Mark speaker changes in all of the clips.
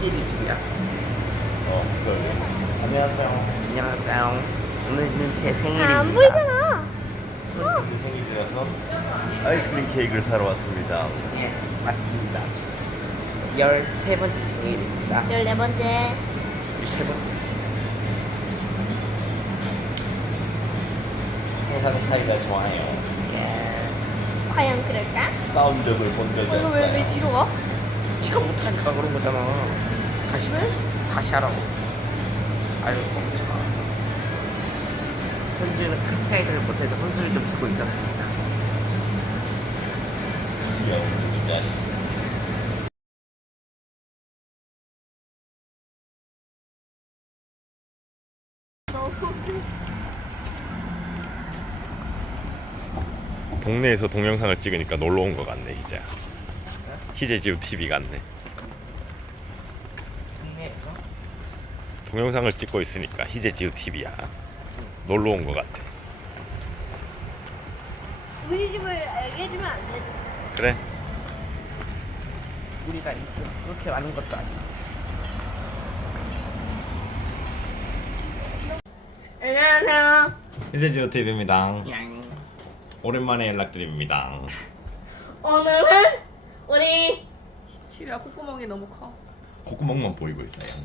Speaker 1: 유튜브야.
Speaker 2: 안녕하세요.
Speaker 1: 안녕하세요. 오늘은 제 생일입니다.
Speaker 3: 안 보이잖아.
Speaker 2: 제 생일이라서 아이스크림 케이크를 사러 왔습니다.
Speaker 1: 예, 맞습니다. 13번째 생일입니다.
Speaker 3: 14번째.
Speaker 1: 13번째.
Speaker 2: 항상 사이가 좋아요.
Speaker 1: 예.
Speaker 3: 과연 그럴까?
Speaker 2: 싸운 적을 본 적이
Speaker 3: 이거
Speaker 2: 없어요.
Speaker 3: 왜 뒤로 가?
Speaker 1: 네가 못하니까 그런 거잖아. 다시 다시 하라고. 아유, 멈춰. 현주는 큰 차이를 못해서 혼수를 좀 두고 있었습니다.
Speaker 2: 귀여운 이 자식.
Speaker 4: 동네에서 동영상을 찍으니까 놀러 온 것 같네. 희재 희재지우 TV 같네.
Speaker 1: 동네에서
Speaker 4: 동영상을 찍고 있으니까 희재지우 TV야. 놀러 온 것 같아.
Speaker 3: 우리 집을 알게 해주면 안 되지.
Speaker 4: 그래?
Speaker 1: 우리가 그렇게 많은 것도 아니야.
Speaker 3: 안녕하세요.
Speaker 4: 희재지우 TV입니다.
Speaker 1: 양.
Speaker 4: 오랜만에 연락드립니다.
Speaker 3: 오늘은 우리
Speaker 5: 치우야 콧구멍이 너무 커.
Speaker 4: 콧구멍만 보이고 있어요.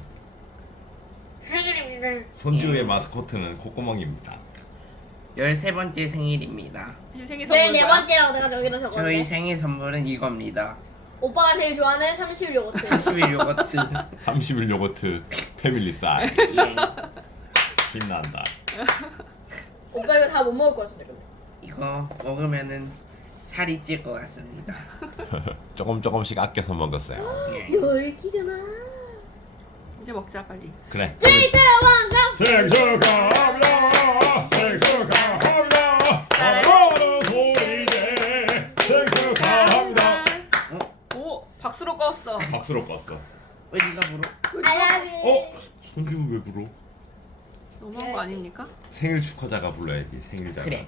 Speaker 3: 생일입니다.
Speaker 4: 손주의 마스코트는 콧구멍입니다.
Speaker 1: 13번째 생일입니다.
Speaker 5: 이제 생일 선물
Speaker 3: 제일 네
Speaker 5: 뭐야?
Speaker 3: 번째라고 내가 저기다
Speaker 1: 저희
Speaker 3: 적었는데.
Speaker 1: 생일 선물은 이겁니다.
Speaker 3: 오빠가 제일 좋아하는 30일 요거트.
Speaker 1: 30일 요거트.
Speaker 4: 30일 요거트 패밀리 쌀.
Speaker 1: 예.
Speaker 4: 신난다.
Speaker 3: 오빠 이거 다 못 먹을 것 같은데 근데.
Speaker 1: 이거 먹으면은 살이 찔 것 같습니다.
Speaker 4: 조금씩 아껴서 먹었어요.
Speaker 1: 예.
Speaker 3: 열기가 나.
Speaker 5: 이제 먹자 빨리.
Speaker 4: 그래.
Speaker 3: 제이트 왕정.
Speaker 4: 생일 축하합니다. 생일 축하합니다. 사랑하는 소리제 생일 축하합니다.
Speaker 5: 오 박수로 껐어.
Speaker 4: 박수로 껐어.
Speaker 1: 왜 네가 물어?
Speaker 4: 어? 손주는 왜 불어?
Speaker 5: 너무한 거 아닙니까?
Speaker 4: 생일 축하자가 불러야지. 생일자.
Speaker 1: 그래.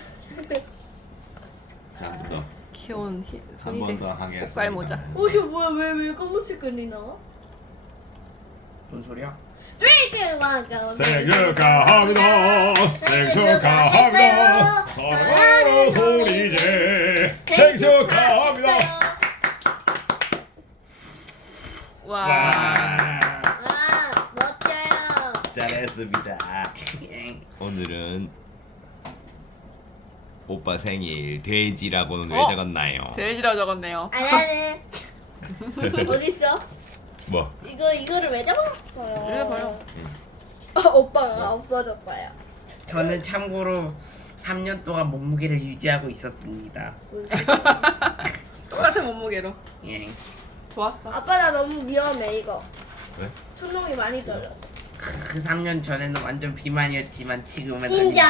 Speaker 4: 자, 한 번 더.
Speaker 5: 귀여운
Speaker 4: 한 번 더 하겠습니다.
Speaker 5: 꽃갈 모자.
Speaker 3: 옷이 뭐야 왜 검은색 끈이 나와?
Speaker 1: 뭔 소리야?
Speaker 3: 제이트 왕정.
Speaker 4: 생일 축하합니다. 생일 축하합니다. 사랑하는 소리제 생일 축하합니다.
Speaker 5: 와.
Speaker 3: 아 멋져요.
Speaker 4: 잘했습니다.
Speaker 1: 예.
Speaker 4: 오늘은 오빠 생일 돼지라고는 왜
Speaker 5: 어?
Speaker 4: 적었나요?
Speaker 5: 돼지라 적었네요.
Speaker 3: 아야네. 어딨어?
Speaker 4: 뭐?
Speaker 3: 이거를 왜 잡았어요?
Speaker 5: 이래 버려.
Speaker 3: 오빠가 없어졌어요.
Speaker 1: 저는 참고로 3년 동안 몸무게를 유지하고 있었습니다.
Speaker 5: 똑같은 몸무게로.
Speaker 1: 예.
Speaker 5: 좋았어.
Speaker 3: 아빠 나 너무 위험해 이거.
Speaker 4: 왜?
Speaker 3: 촌농이 많이 떨렸어.
Speaker 1: 그 3년 전에는 완전 비만이었지만 지금은
Speaker 3: 인정.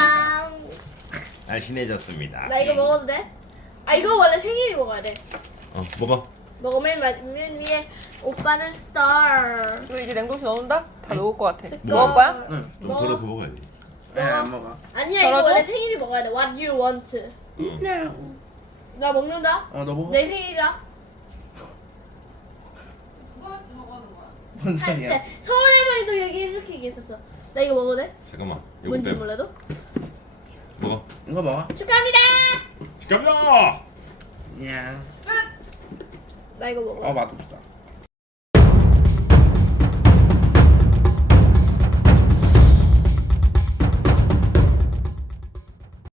Speaker 4: 날씬해졌습니다.
Speaker 3: 나 이거 먹어도 돼? 아 이거 원래 생일이 먹어야 돼.
Speaker 4: 먹어.
Speaker 3: 먹으면 맨 위에 오빠는 스타.
Speaker 5: 이거 이제 냉동실 넣는다? 다 넣을 것 같아.
Speaker 3: 색깔.
Speaker 5: 먹을 거야?
Speaker 1: 응.
Speaker 4: 좀
Speaker 3: 먹어.
Speaker 4: 덜어서 먹어야지.
Speaker 1: 안 먹어.
Speaker 3: 아니야 이거
Speaker 5: 덜어줘?
Speaker 3: 원래 생일이 먹어야 돼. What you want?
Speaker 1: No.
Speaker 3: 나 먹는다.
Speaker 1: 너 먹어?
Speaker 3: 내 생일이다.
Speaker 1: 뭔 소리야?
Speaker 3: 서울 할머니도 여기 이렇게 얘기했었어. 나 이거 먹어도 돼?
Speaker 4: 잠깐만. 이거
Speaker 3: 뭔지
Speaker 4: 빼.
Speaker 3: 몰라도?
Speaker 4: 먹어.
Speaker 1: 이거 먹어.
Speaker 3: 축하합니다.
Speaker 4: 축하합니다.
Speaker 1: 야.
Speaker 3: 나 이거 먹어.
Speaker 1: 맛없어.